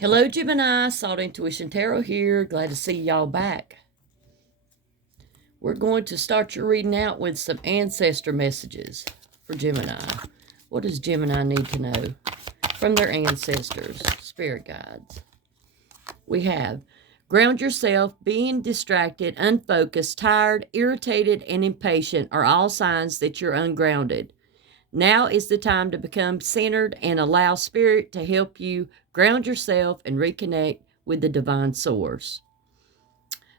Hello, Gemini. Salt Intuition Tarot here. Glad to see y'all back. We're going to start your reading out with some ancestor messages for Gemini. What does Gemini need to know from their ancestors, spirit guides? We have ground yourself. Being distracted, unfocused, tired, irritated, and impatient are all signs that you're ungrounded. Now is the time to become centered and allow spirit to help you ground yourself and reconnect with the divine source.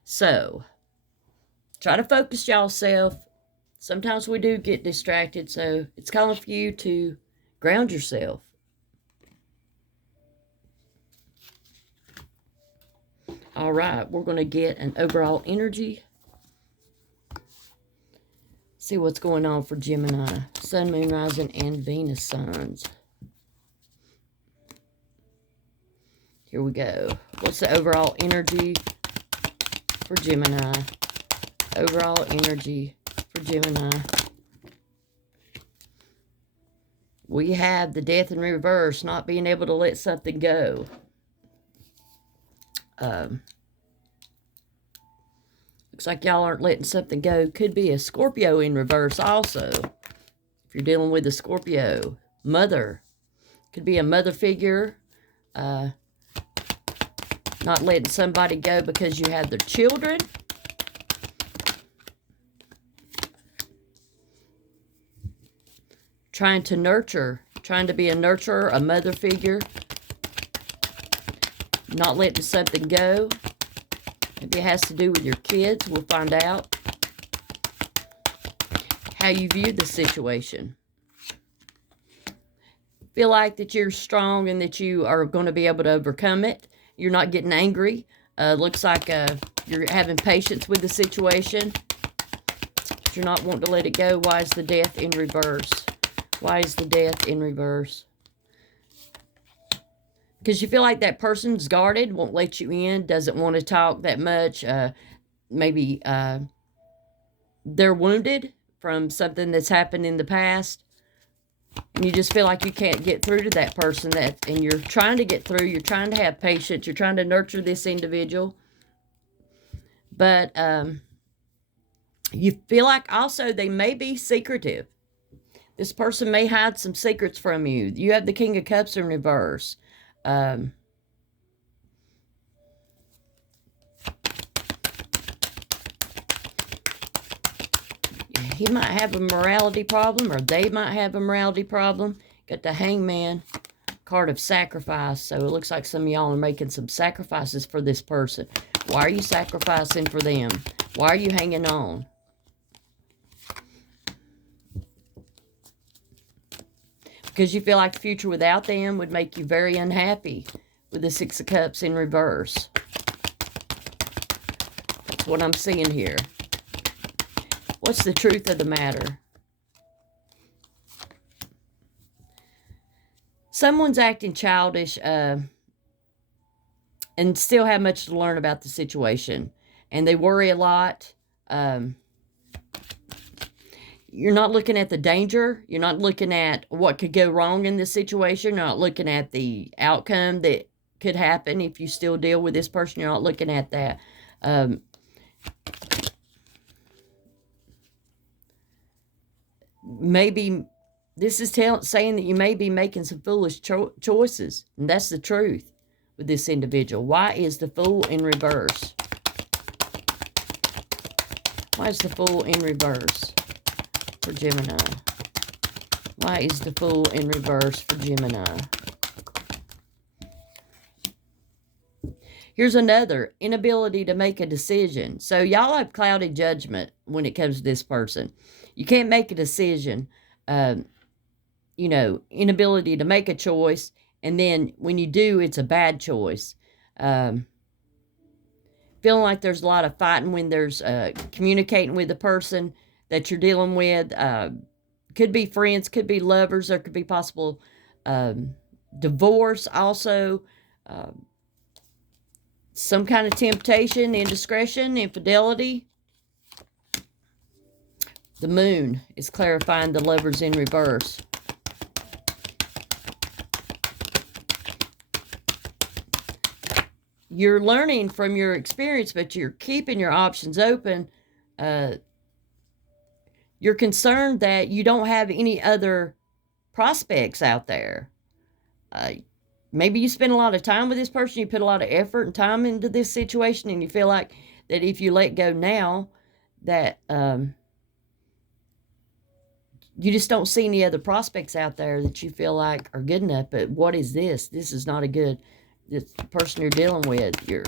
So, try to focus yourself. Sometimes we do get distracted, so it's calling for you to ground yourself. All right, we're going to get an overall energy. See what's going on for Gemini. Sun, Moon, Rising, and Venus signs. Here we go. What's the overall energy for Gemini? Overall energy for Gemini. We have the Death in reverse, not being able to let something go. Looks like y'all aren't letting something go. Could be a Scorpio in reverse also. If you're dealing with a Scorpio. Mother. Could be a mother figure. Not letting somebody go because you have their children. Trying to nurture. Trying to be a nurturer, a mother figure. Not letting something go. Maybe it has to do with your kids. We'll find out how you view the situation. Feel like that you're strong and that you are going to be able to overcome it. You're not getting angry. Looks like you're having patience with the situation. But you're not wanting to let it go. Why is the Death in reverse? Why is the Death in reverse? Because you feel like that person's guarded, won't let you in, doesn't want to talk that much. Maybe they're wounded from something that's happened in the past. And you just feel like you can't get through to that person. And you're trying to get through. You're trying to have patience. You're trying to nurture this individual. But you feel like also they may be secretive. This person may hide some secrets from you. You have the King of Cups in reverse. He might have a morality problem, or they might have a morality problem. Got the Hangman card of sacrifice. So it looks like some of y'all are making some sacrifices for this person. Why are you sacrificing for them? Why are you hanging on? Because you feel like the future without them would make you very unhappy with the Six of Cups in reverse. That's what I'm seeing here. What's the truth of the matter? Someone's acting childish and still have much to learn about the situation. And they worry a lot. You're not looking at the danger. You're not looking at what could go wrong in this situation. You're not looking at the outcome that could happen if you still deal with this person. You're not looking at that. Maybe this is saying that you may be making some foolish choices. And that's the truth with this individual. Why is the Fool in reverse? Why is the Fool in reverse for Gemini? Why is the Fool in reverse for Gemini? Here's another, inability to make a decision. So y'all have clouded judgment when it comes to this person. You can't make a decision, inability to make a choice. And then when you do, it's a bad choice. Feeling like there's a lot of fighting when there's communicating with the person that you're dealing with. Could be friends, could be lovers, there could be possible divorce also. Some kind of temptation, indiscretion, infidelity. The Moon is clarifying the Lovers in reverse. you're learning from your experience, but you're keeping your options open. You're concerned that you don't have any other prospects out there. Maybe you spend a lot of time with this person, you put a lot of effort and time into this situation, and you feel like that if you let go now, that you just don't see any other prospects out there that you feel like are good enough. But what is this? This is not a good, this person you're dealing with. You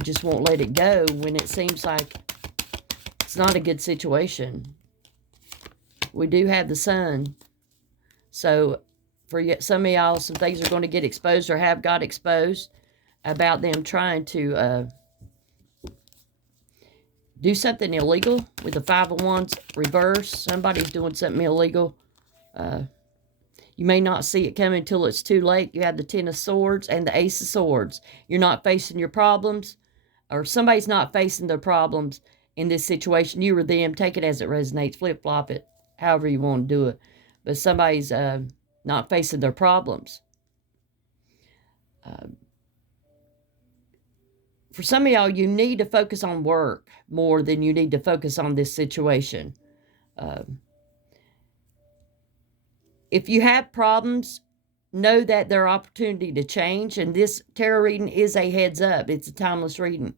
just won't let it go when it seems like it's not a good situation. We do have the sun. So for some of y'all, some things are going to get exposed or have got exposed about them trying to do something illegal with the Five of Wands reverse. Somebody's doing something illegal. You may not see it coming until it's too late. You have the Ten of Swords and the Ace of Swords. You're not facing your problems, or somebody's not facing their problems in this situation. You or them, take it as it resonates, flip-flop it, however you want to do it. But somebody's not facing their problems. For some of y'all, you need to focus on work more than you need to focus on this situation. If you have problems, know that there are opportunity to change. And this tarot reading is a heads up. It's a timeless reading.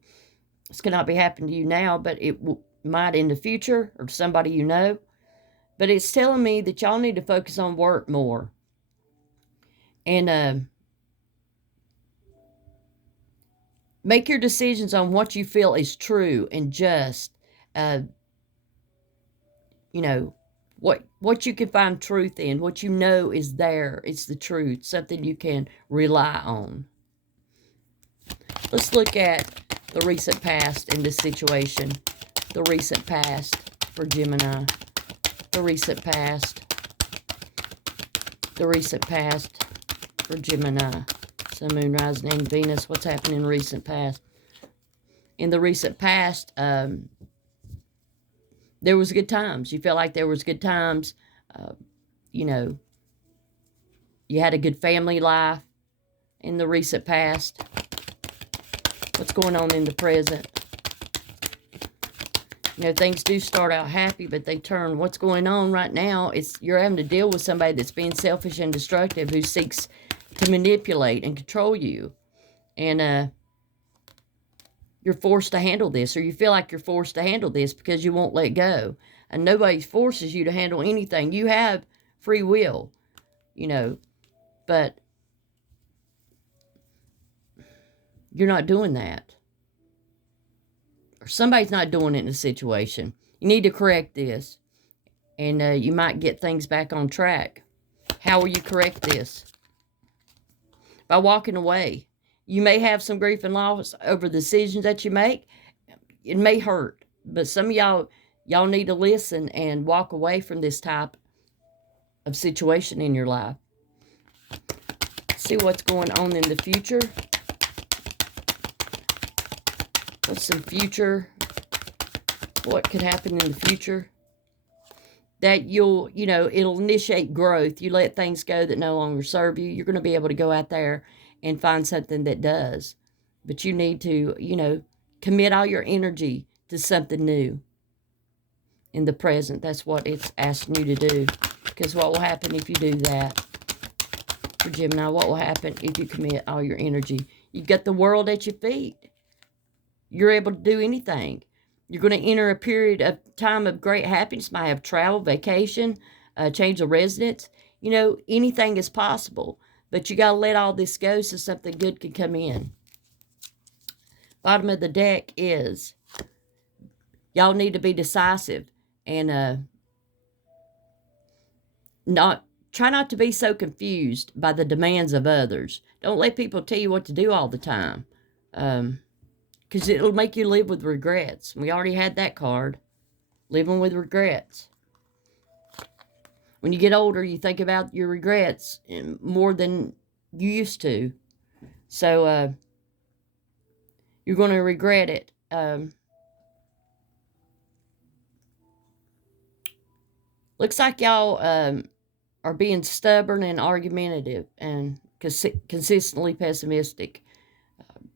This cannot be happening to you now, but it might in the future, or to somebody you know. But it's telling me that y'all need to focus on work more. And make your decisions on what you feel is true and just. What you can find truth in, what you know is there. It's the truth, something you can rely on. Let's look at the recent past in this situation. The recent past for Gemini. The recent past. The recent past for Gemini. Sun, Moon, Rising, and Venus. What's happening in the recent past? In the recent past, there was good times. You felt like there was good times. You had a good family life in the recent past. What's going on in the present? Things do start out happy, but they turn. What's going on right now is you're having to deal with somebody that's being selfish and destructive, who seeks to manipulate and control you. And you're forced to handle this, or you feel like you're forced to handle this because you won't let go. And nobody forces you to handle anything. You have free will, but you're not doing that. Or somebody's not doing it in a situation. You need to correct this, and you might get things back on track. How will you correct this? By walking away. You may have some grief and loss over the decisions that you make. It may hurt, but some of y'all need to listen and walk away from this type of situation in your life. See what's going on in the future. What's some future? What could happen in the future? That it'll initiate growth. You let things go that no longer serve you. You're going to be able to go out there and find something that does. But you need to, commit all your energy to something new in the present. That's what it's asking you to do. Because what will happen if you do that? For Gemini, what will happen if you commit all your energy? You've got the world at your feet. You're able to do anything. You're going to enter a period of time of great happiness. Might have travel, vacation, change of residence. Anything is possible. But you got to let all this go so something good can come in. Bottom of the deck is y'all need to be decisive and try not to be so confused by the demands of others. Don't let people tell you what to do all the time. Because it'll make you live with regrets. We already had that card. Living with regrets. When you get older, you think about your regrets more than you used to. So, you're going to regret it. Looks like y'all are being stubborn and argumentative and consistently pessimistic.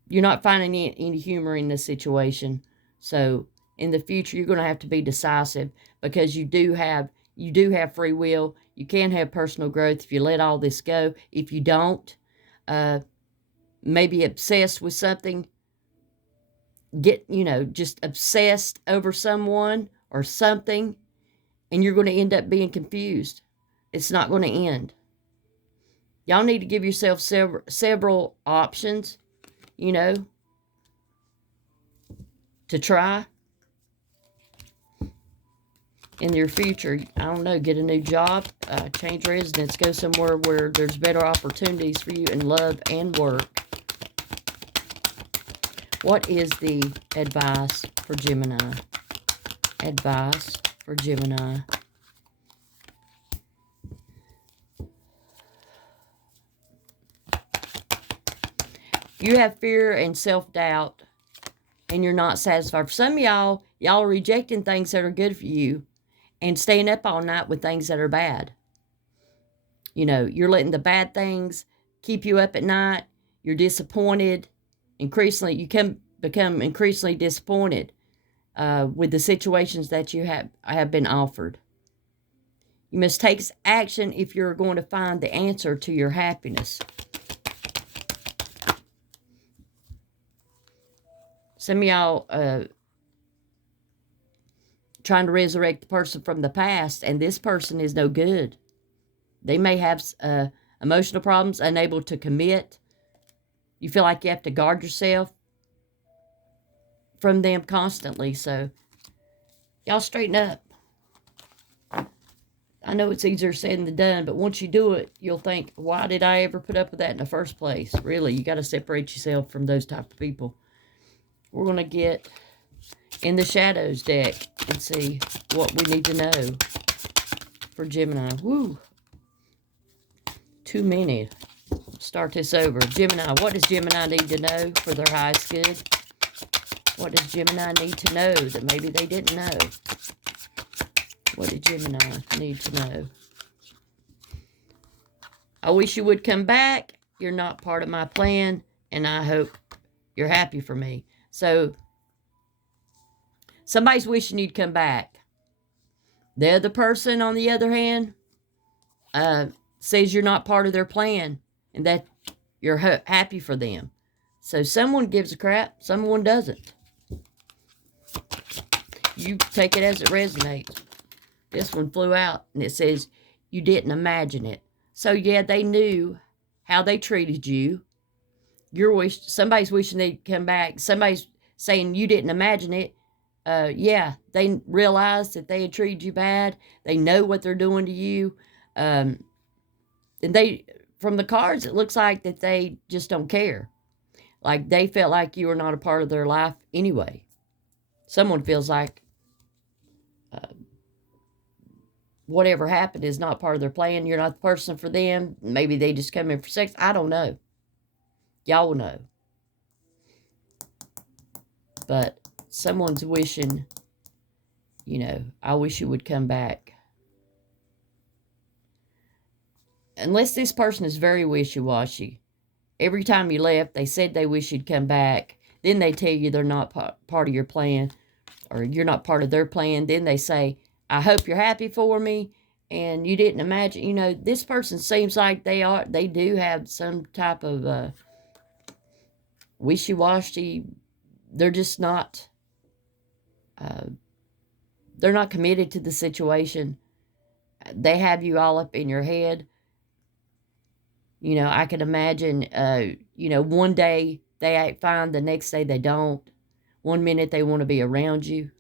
you're not finding any humor in this situation. So in the future, you're going to have to be decisive, because you do have free will. You can have personal growth if you let all this go. If you don't, maybe obsessed with something, just obsessed over someone or something, and you're going to end up being confused. It's not going to end. Y'all need to give yourself several options, to try in your future. I don't know, get a new job, change residence, go somewhere where there's better opportunities for you in love and work. What is the advice for Gemini? Advice for Gemini. You have fear and self-doubt, and you're not satisfied. For some of y'all are rejecting things that are good for you and staying up all night with things that are bad. You're letting the bad things keep you up at night. You're disappointed. Increasingly, you can become increasingly disappointed with the situations that you have been offered. You must take action if you're going to find the answer to your happiness. Some of y'all trying to resurrect the person from the past, and this person is no good. They may have emotional problems, unable to commit. You feel like you have to guard yourself from them constantly. So y'all straighten up. I know it's easier said than done, but once you do it, you'll think, why did I ever put up with that in the first place? Really, you got to separate yourself from those type of people. We're going to get in the Shadows deck and see what we need to know for Gemini. Woo! Too many. Start this over. Gemini, what does Gemini need to know for their highest good? What does Gemini need to know that maybe they didn't know? What did Gemini need to know? I wish you would come back. You're not part of my plan, and I hope you're happy for me. So, somebody's wishing you'd come back. The other person, on the other hand, says you're not part of their plan and that you're happy for them. So someone gives a crap, someone doesn't. You take it as it resonates. This one flew out and it says you didn't imagine it. So yeah, they knew how they treated you. Somebody's wishing they'd come back. Somebody's saying you didn't imagine it. Yeah, they realized that they had treated you bad. They know what they're doing to you. And from the cards, it looks like that they just don't care. Like they felt like you were not a part of their life anyway. Someone feels like whatever happened is not part of their plan. You're not the person for them. Maybe they just come in for sex. I don't know. Y'all will know. But someone's wishing, I wish you would come back. Unless this person is very wishy-washy. Every time you left, they said they wish you'd come back. Then they tell you they're not part of your plan, or you're not part of their plan. Then they say, I hope you're happy for me, and you didn't imagine. This person seems like they do have some type of wishy-washy. They're just not, they're not committed to the situation. They have you all up in your head. I can imagine, one day they act fine, the next day they don't. One minute they want to be around you,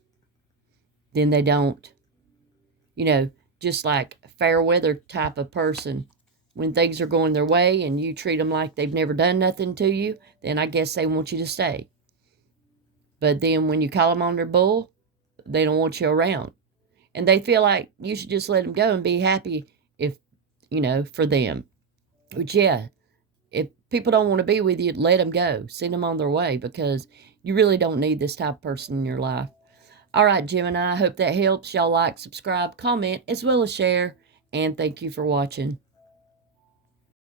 then they don't. Just like a fair weather type of person. When things are going their way and you treat them like they've never done nothing to you, then I guess they want you to stay. But then when you call them on their bull, they don't want you around. And they feel like you should just let them go and be happy if, for them. Which, yeah, if people don't want to be with you, let them go. Send them on their way, because you really don't need this type of person in your life. All right, Gemini, I hope that helps. Y'all like, subscribe, comment, as well as share. And thank you for watching.